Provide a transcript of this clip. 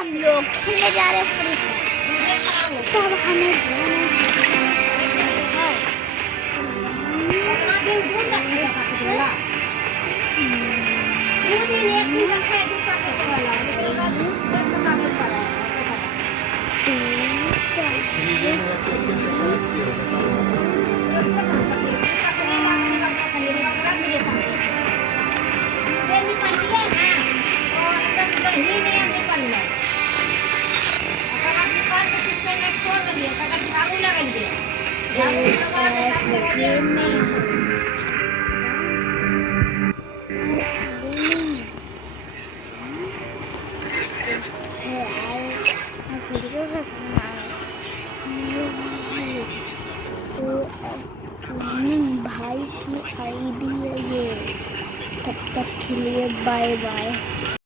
हम लोग खेलने जा रहे फ्री फायर। तब हमें भाई की आईडी है ये। तब तक के लिए बाय बाय।